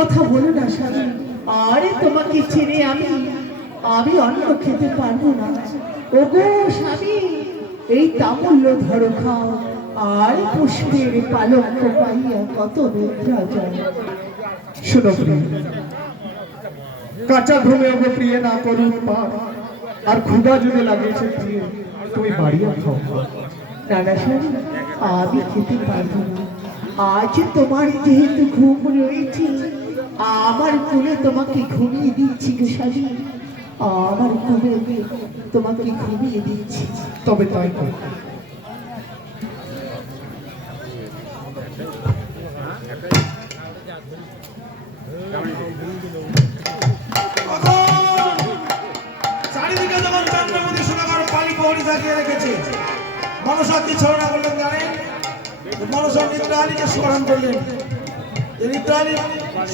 কথা বলো না স্বামী। আরে তোমাকে ছেড়ে আমি অন্ন খেতে পারবো না। ওগো স্বামী, এই তামুল্য ধরো খাও, আর পুষ্পের পালঙ্ক পাইয়া কত নিদ্রা যায়। শোনো প্রিয়, কাঁচা ঘুমে ওগো প্রিয় না করুন পাপ, আর ক্ষুধা যদি লাগিয়েছে প্রিয় তুমি বাড়িয়া খাও। নানা স্বামী, আমি খেতে পারবো না। আজ তোমার যেহেতু ঘুম রয়েছে, আমার কোলে তোমাকে ঘুমিয়ে দিচ্ছি গো স্বামী, আমার কোলে তোমাকে ঘুমিয়ে দিচ্ছি। তবে তাই করো। চারিদিকে যখন চন্দ্রমতি সোনাগার পালি পহরি থাকিয়ে রেখেছে, মনসা কি ছলনা করলেন জানেন? মনসা নিদ্রাহারীকে স্মরণ করলেন। নিদ্রাহারী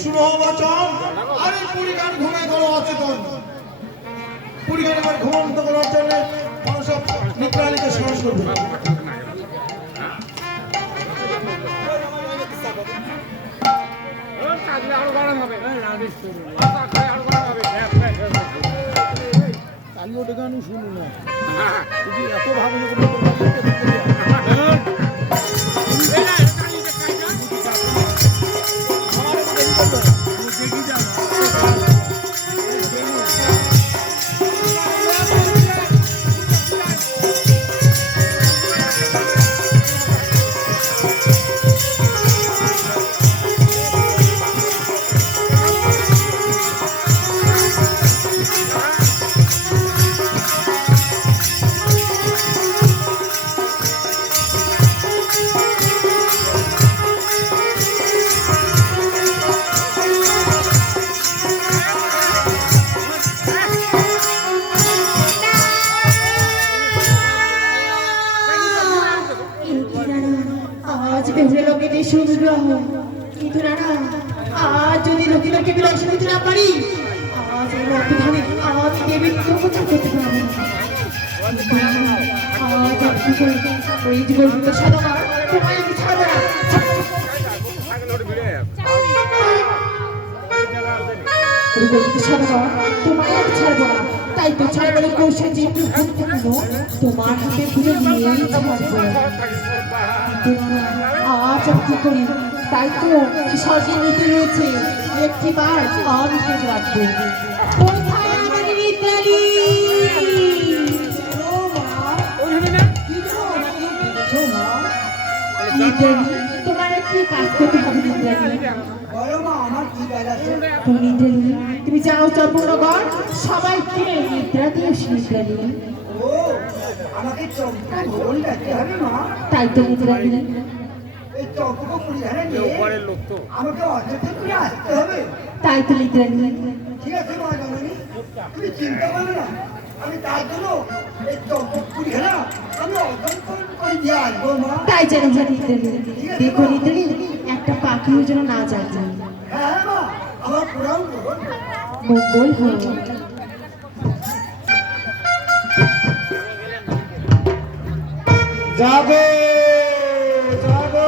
সুরহ বচন, আরে পুরী গান ঘুমে গেল অচেতন। পুরী গান এবার ঘুমন্ত করার জন্য মনসা নিদ্রাহারীকে স্মরণ করবে। আমিও গানও শুনি না, এত ভালো কিন্তু নানা, আজ যদি লোকে লোকে বিলাস করতে না পারি, আজ এই মধ্যখানে আমি দেবীর প্রচার করতে পারবো না। আজ আমি করে ওই জীবন সাধনা তোমায় আমি ছাড়বো না। তোমায় আমি ছাড়বো না, তাই তো ছাড়বো না। কৌশল যে তোমার হাতে পুজো নিয়েই ছাড়বো। আজ আমি কি করি? তাই তো সজে নিতে রয়েছে, একটি বার আমি পুজো রাখবো। কোথায় আমার নিদ্রালি? তোমার কি কাজ করতে হবে নিদ্রালি? তুমি যাও চম্পকনগর, সবাইকে নিদ্রা দিও নিদ্রালি। তাই তো নিদ্রালি, তাই তো নিদ্রালি। ঠিক আছে মা জননী, তুমি চিন্তা করবে না, আমি তার জন্য এই চম্পকপুরি খেলা আমি অর্জন করে দিয়ে আসবো মা। তাই যেন নিদ্রালি, দেখো নিদ্রালি, একটা পাখিও যেন না যায়। হ্যাঁ মা, আমার পুরাণ মঙ্গল হোক। জাগো জাগো,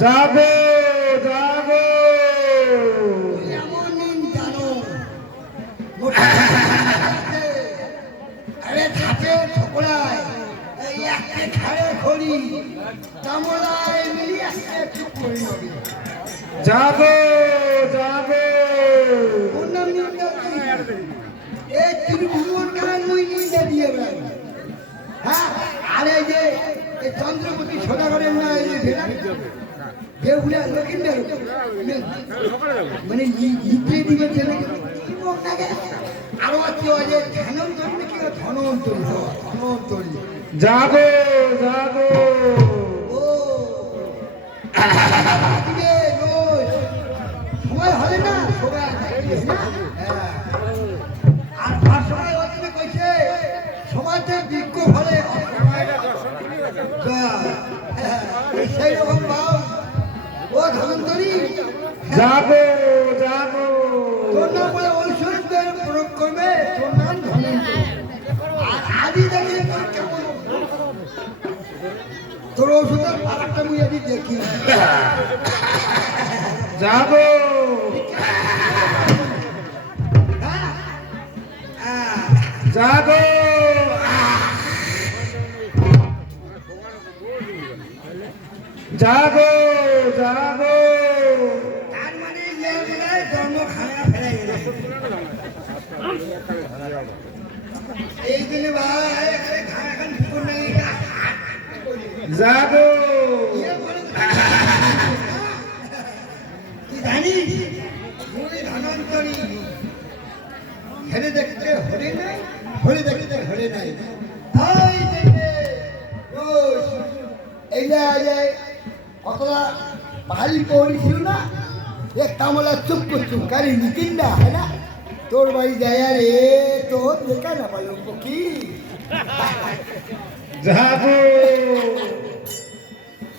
জাগো জাগো এমন দিন জানো আরে ধাপে ঠোকরায় এই একটা খাড়ে খড়ি কামলায় মিলিয়ে একটু করে নেবে জাগো জাগো অন্য নিন্দা এই ত্রিভুবন কারণ মুই নিন্দা দিয়ে বেড়াই হ্যাঁ আরে যে এই চন্দ্রপতি সদাগরের না এই ভেড়া দেউলিয়া লক্ষিন্দর মানে নিতে দিবে ছেলে আরো আছে যে ধনন্তরী কি ধনন্তরী জাগো জাগো ও দিবে রোজ সময় হবে না সবাই হ্যাঁ আর ভাষায় ওখানে কইছে সমাজে বিজ্ঞ ফলে সেই রকম ভাব ও ধনন্তরী জাগো জাগো তোর নাম বলে ঐশ্বর্যের প্রয়োগ করবে তোর নাম ধনন্তরী আর আদি দেখে তোর কেমন তোর ওষুধের পাড়াটা মুই আদি দেখি জাগো জাগো জাগো জাগো তার মানে জন্ম খায়া ফেলে গেলে এই দিনে ভাই খায়া খান ফুকুর নেই জাগো তুই জানিস মুই ধনন্তরী হেরে দেখতে হরে নাই হরে দেখতে হরে নাই ওই দেখতে রোজ এইটা যায় কতটা পাহাড়ি পৌড়ি ছিল না এক কামলা চুপ করছুম কারি নিতিন না হয় না তোর বাড়ি যায় রে তোর দেখা না পাইল কি জাগো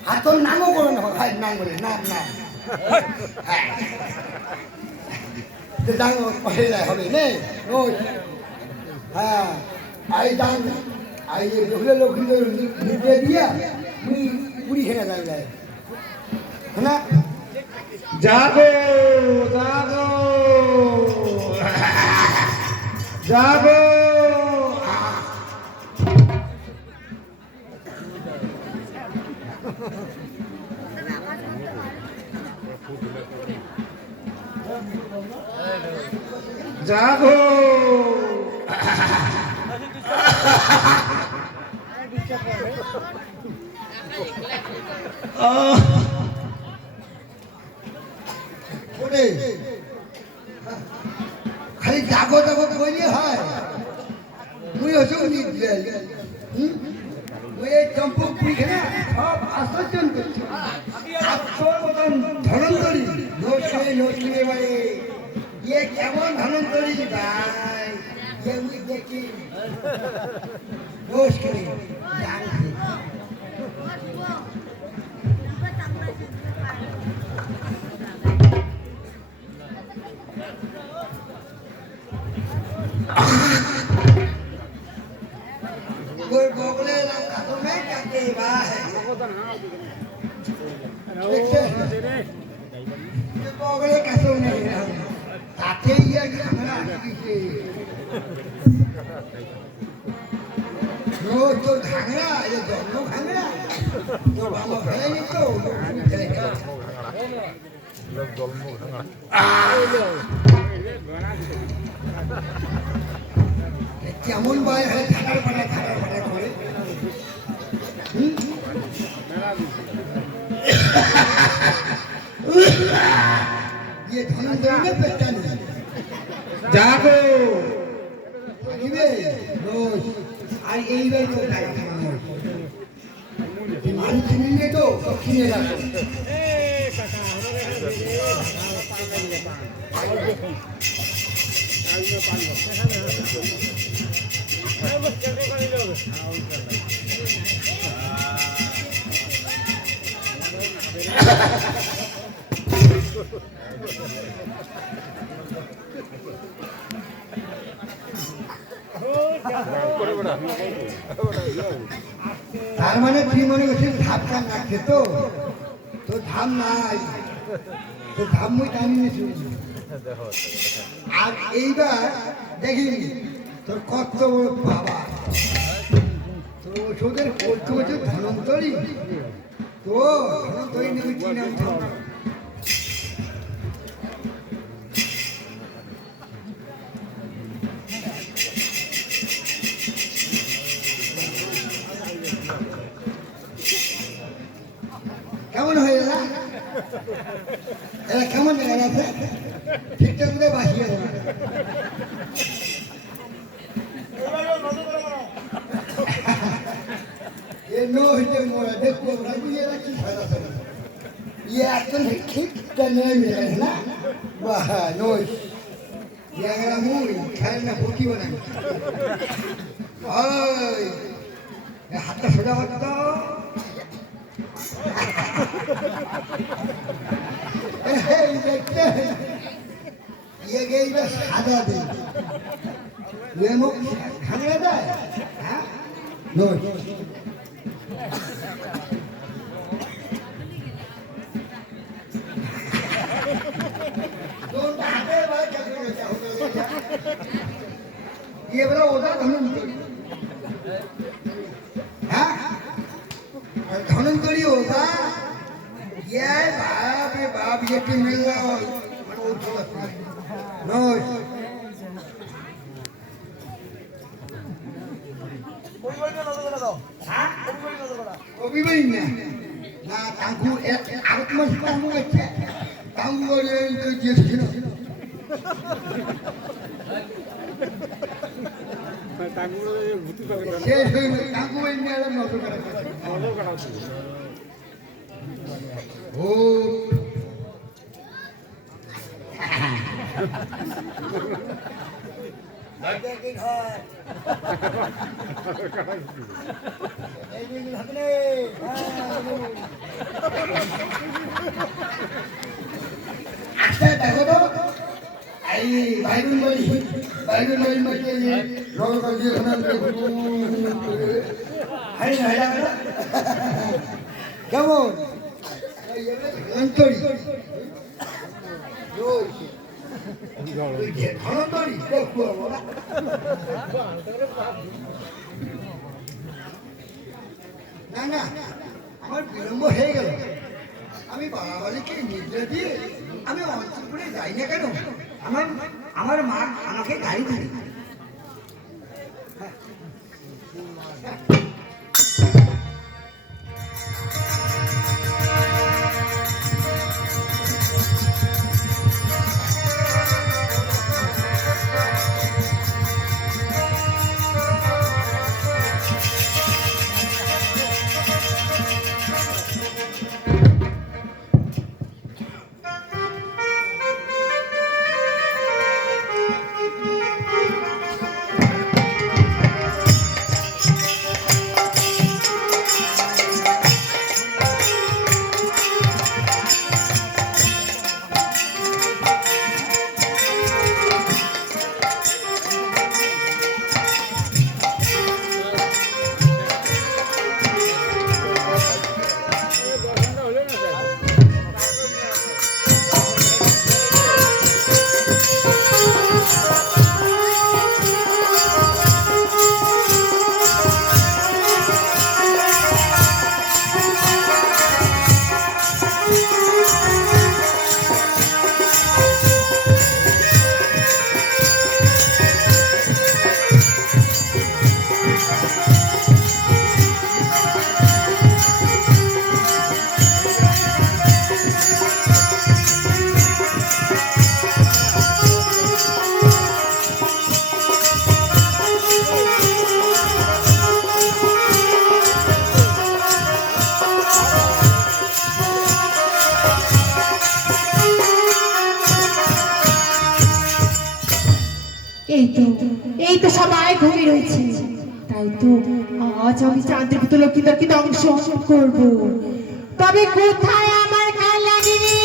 আর তোর নামও করে না ভাই নাম বলে নাম নাম ডাঙ হবে নে রোজ হ্যাঁ আই ডাং আই যে লক্ষ্মী নিতে দিয়া মুই পুরি খেলে যায় না জাগো জাগো জাগো জাগো ওরে খালি জাগো জাগো কইলে হয় মুই হচ্ছে মুই এই চম্পক পুরি খেলে সব আশ্চর্য করছি তোর মতন ধনন্তরী নসলে এবারে ইয়ে কেমন ধনন্তরী ভাই ইয়ে মুই দেখি দোষ করে জানছি कोई बोगले ना खातो में काटे बाह ये बोगले खातो नहीं है काटे ये खाना किसे रोज तो घाघरा ये दोनों घाघरा तो बाबा है नहीं तो কেমন ভাই হয় থাকার পাটা করে ये धनंजय में पहचान জাগো দিবে রোজ আর এইবার তো টাকা মানুষ নিলে তো দক্ষিণে যাবে তার মানে তুই মনে করছিস ধাক্কা লাগছে তো তোর ধাম নাই, তোর ধাম মুই টানি নিয়েছি। আর এইবার দেখিনি তোর কত বড় বাবা, তোর ওষুধের করতে হচ্ছে ধনন্তরী। তো ধনন্তরী নেবে কি নাম থাকবে? কেমন হয়ে গেল? এরা কেমন জায়গা আছে? ঠিকঠাক করে বাসিয়ে দেবে। এ নো হইতে মোরা দেখবো না, বুঝিয়ে রাখছি সাদা সাদা। ইয়ে একদম ঠিকটা নেই মিলে না? বাহ নই। ইয়ারা মুই খাই না ভুকি বানাই। ওই হাতটা সোজা করতো। ये गई बस सादा दे ये मुख खाने दे हाँ नो ये बड़ा उधर धनंतरी हाँ धनंतरी होगा ये बाप ये कि मिलना मनो उठला नो कभी भी नहीं ना तांगू एक आत्मा तांगू है तांगू ये ये छिनो ये तांगू ये मेरा नौकर करा ओ लड़के के घर এই দিন হাতলে আচ্ছা দেখো তো এই বাইরুল মধ্যে রোগ করে খানা হাই না হাই না কেমন এই অন্তরি রোজ ধনন্তরী দেখবো না না আমার বিলম্ব হয়ে গেল আমি বাবালিকে নির্দেশ দিয়ে আমি অন্তপুরে যাই না কেন আমার মা আমাকে গাড়ি দিল এই তো সবাই ঘুমিয়ে রয়েছে তাই তো আজ আমি চাঁদের ভিতরে লক্ষ্মীদেরকে ধ্বংস করব তবে কোথায় আমার কাল লাগেনি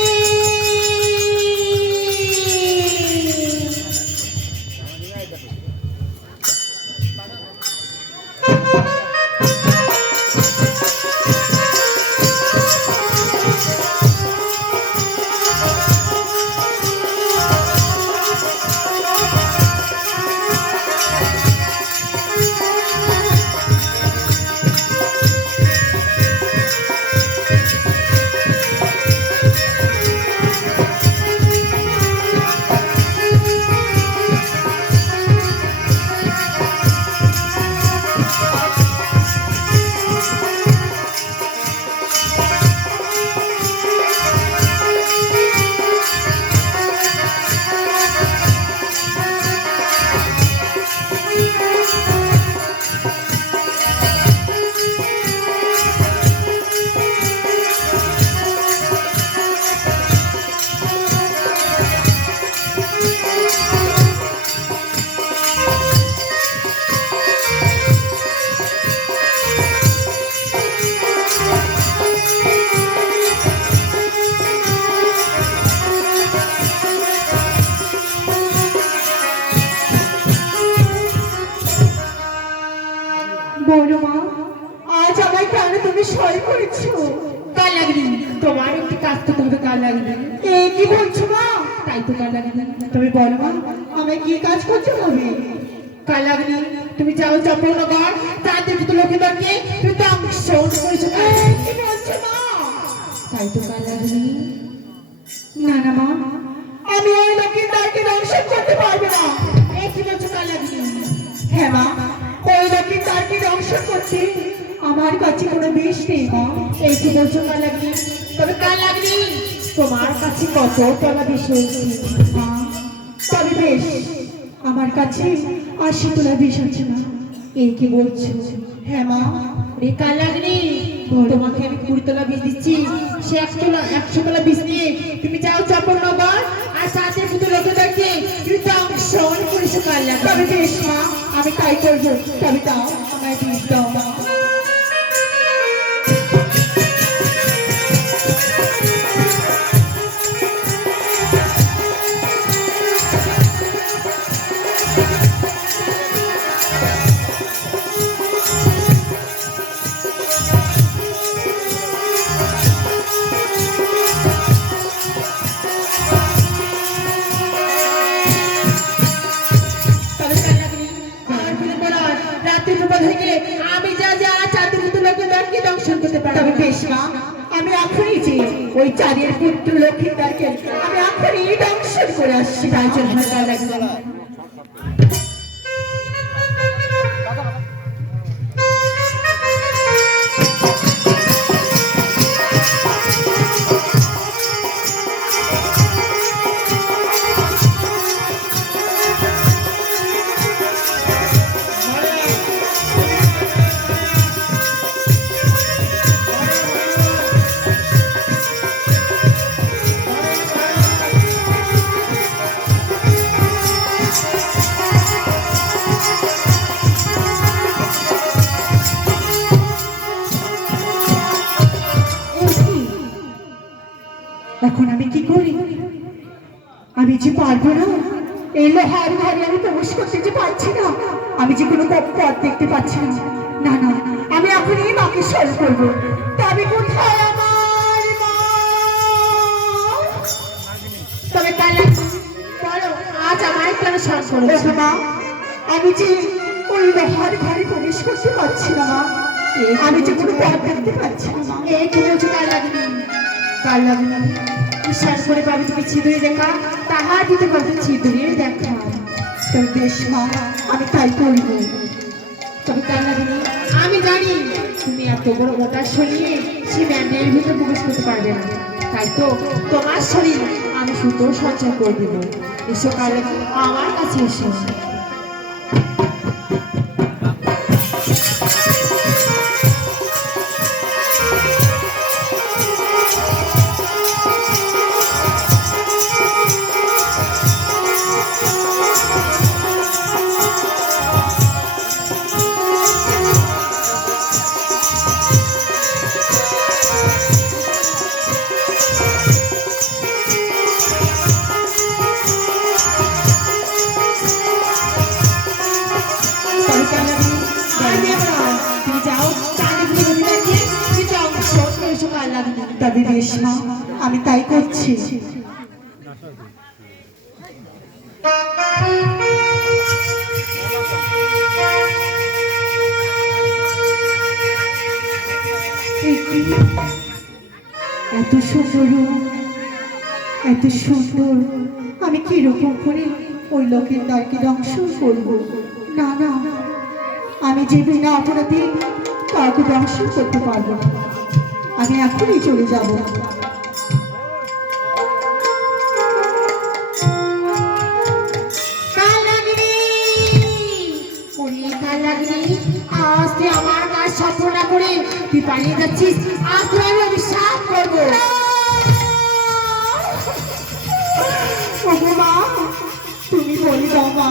সই করেছো। কাল লাগবে তোমার একটি কাজ করতে হবে, কাল লাগবে। এ কি বলছো মা? তাই তো কাল লাগবে। তুমি বলো মা, আমায় কি কাজ করতে হবে? কাল লাগবে তুমি যাও চম্পকনগর, তাদের মতো লোকে দরকে তুমি দংশন করেছো। এ কি বলছো মা? তাই তো কাল লাগবে। না না মা, আমি ওই লোকের দ্বারকে দংশন করতে পারবো না। এই কি বলছো কাল লাগবে? হ্যাঁ মা, ওই লোকের দ্বারকে দংশন করতে আমার কাছে কোনো বিষ নেই মা। এই কি বলছো কাল লাগবে? তবে কাল লাগবে তোমার কাছে কত তলা বিষ হয়েছে? মা, তবে বেশ, আমার কাছে 80 তোলা বিষ আছে মা। এই কি বলছো? হ্যাঁ মা। রে কাল লাগবে তোমাকে আমি 20 তোলা বিষ দিচ্ছি, সে 100 তোলা বিষ নিয়ে তুমি যাও চম্পকনগর, আর সাথে মতো লোকে দরকে তুমি দংশন করেছো। কাল লাগবে। তবে বেশ মা, আমি তাই করবো। তবে দাও, আমায় বিষ দাও মা। তবে কাল লাগবে আমার বিলে পড়ার রাত্রি প্রভাত হয়ে গেলে আমি যা যা চাঁদের মতো লোকে দরকে দংশন করতে পারবো। তবে বেশ মা, আমি এখনই যে ওই চাঁদের পুত্র লক্ষ্মীদারকে আমি এখনই দংশন করে আসছি। তাই জন্য আমার কাল লাগবে। এখন আমি কি করি? আমি যে পারবো না, এই লোহার ঘরে আমি প্রবেশ করতে যে পারছি না। আমি যে কোনো পথ দেখতে পাচ্ছি না। না না, আমি এখনই মাকে স্মরণ করবো। তবে কোথায় আমার মা? তবে কাল লাগবে বলো আজ আমার কেন স্মরণ করেছো? ওগো মা, আমি যে ওই লোহার ঘরে প্রবেশ করতে পারছি না মা। আমি যে কোনো পথ দেখতে পাচ্ছি না মা। এই কি বলছো কাল লাগবে? কাল লাগবে বিশ্বাস করে পাবে তুমি ছিদুরি দেখা, তাহার দিতে বলতে ছিদুরির দেখা। তবে বেশ মা, আমি তাই করবো। তবে কাল লাগবে আমি জানি তুমি এত বড় কথা শুনিয়ে সে ম্যান্ডেলের ভিতরে প্রবেশ করতে পারবে না। তাই তো তোমার শরীর আমি সুন্দর সঞ্চয় করে দেবো। এসো কাল লাগবে আমার কাছে এসো। তবে বেশ মা, আমি তাই করছি। এত সুন্দর, এত সুন্দর, আমি কিরকম করে ওই লোকের দ্বারকে ধ্বংস করবো? না না, আমি যে বিনা অপরাধে কাউকে ধ্বংস করতে পারবো না। আমি এখনই চলে যাব। আজ তুই আমার কাজ সফল না করে তুই পালিয়ে যাচ্ছিস, আজ তুই আমি অভিশাপ করবো। ওগো মা, তুমি বলি দাও মা,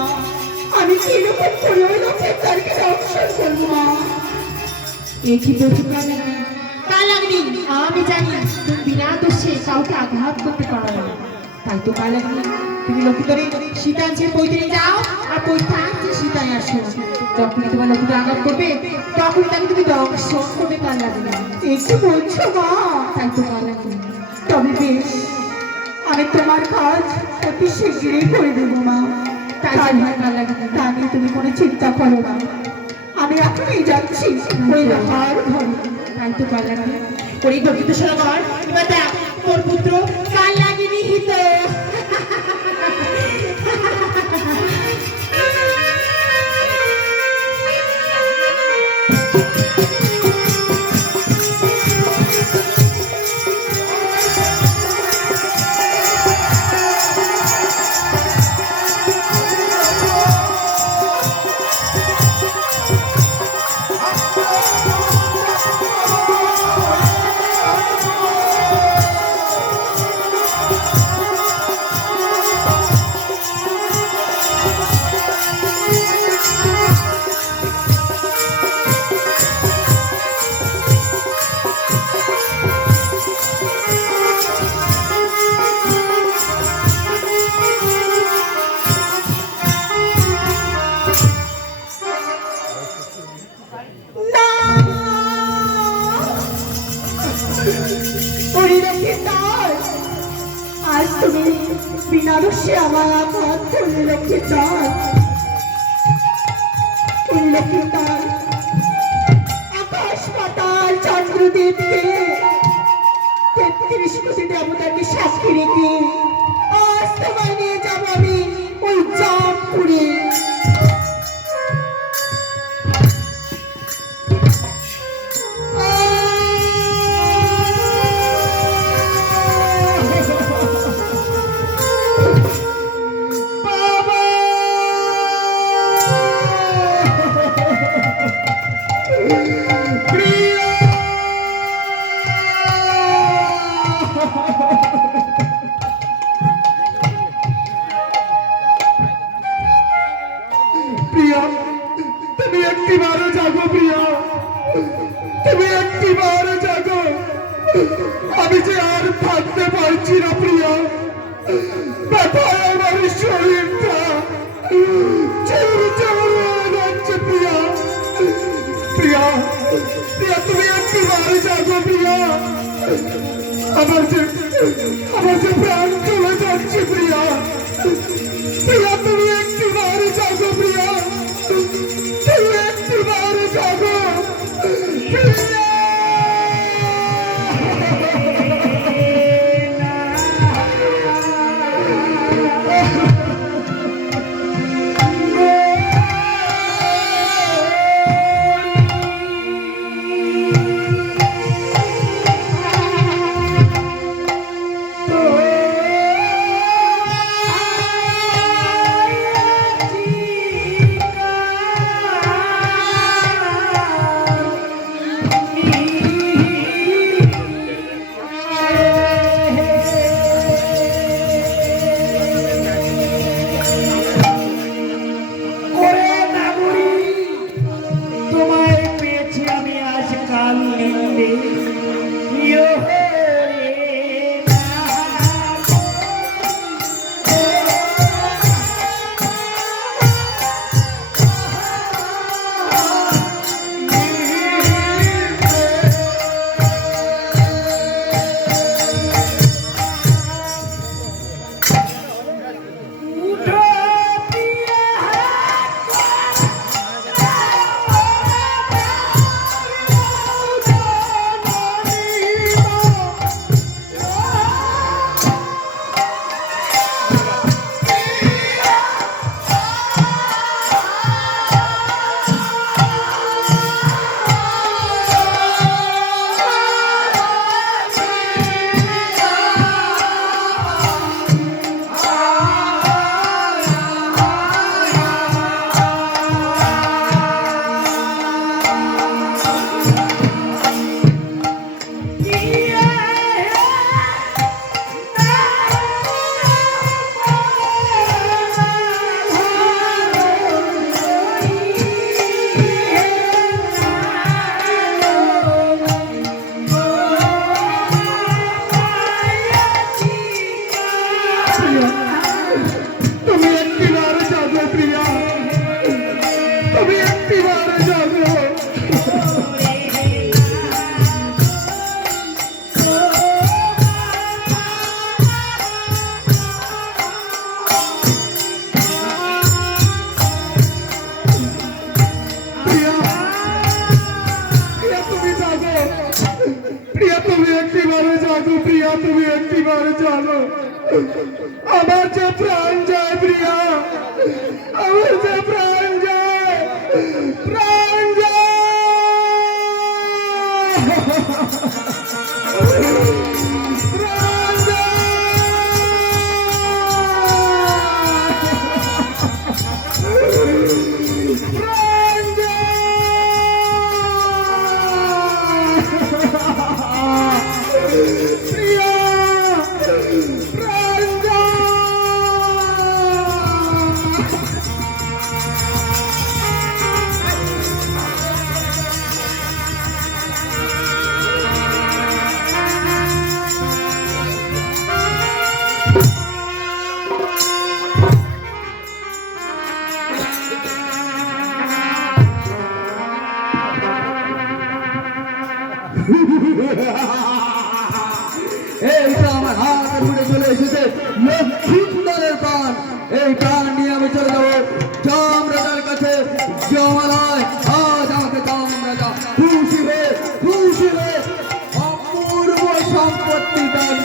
আমি কিরকম করে ওই লোকের দ্বারকে ধ্বংস করবো মা? একই বলছো কাল লাগনি, আমি জানি তুমি বিনা দোষে কাউকে আঘাত করতে পারো না। তাই তো কাল লাগনি তুমি লক্ষ্মী ধরে সীতাঞ্চের বইতে যাও আর বইতে সীতায় আসো। যখনই তোমার লক্ষ্য আঘাত করবে তখনই তাকে তুমি দংশন করবে কাল লাগবে। এই কি বলছো মা? তাই তো কাল লাগবে। তবে বেশ, আমি তোমার কাজ অতি শীঘ্রই করে দেবো মা। তাই তাই জন্য কাল লাগবে। তা নিয়ে তুমি কোনো চিন্তা করো না, আমি এখনই যাচ্ছি ওই লোহার ঘরে। তাই তো কাল লাগবে। ওই গর্বিত সরকার এবার দেখ তোর পুত্র কাল লাগে নিহিত। আজ তুমি বিনারসে আমার হাত ধরে রেখে যাও। আকাশ পাতাল চন্দ্রদেবকে 33 কোটি দেবতাকে সাক্ষী রেখে আজ তোমায় নিয়ে যাবো আমি ওই জামপুরে। প্রিয়া, তুমি একটিবারও জাগো প্রিয়া, তুমি একটিবারও জাগো। আমি যে আর থাকতে পারছি না প্রিয়া, ব্যথায় আমার শরীরটা যাচ্ছে প্রিয়া। প্রিয়া, প্রিয়া তুমি একটিবারও জাগো প্রিয়া, আমার যে প্রাণ চলে যাচ্ছে প্রিয়া। প্রিয়া তুমি একটিবারও জাগো প্রিয়া, তুমি একটিবারও জাগো প্রিয়া। প্রিয়া তুমি একটিবারে জানো, প্রিয়া তুমি একটিবারে জানো, আমার যে প্রাণ যায় প্রিয়া, আমার যে প্রাণ যায়, প্রাণ যায়। প্রাণ যায়। প্রাণ যায়। প্রিয়া, প্রাণ যায়। এই তো আমার হাতের মুঠে চলে এসেছে লক্ষ্মীন্দরের প্রাণ। এই প্রাণ নিয়ে আমি চলে যাবো যমরাজার কাছে। যমালয় আজ আমাকে যমরাজা খুশি হয়ে অপূর্ব সম্পত্তি দান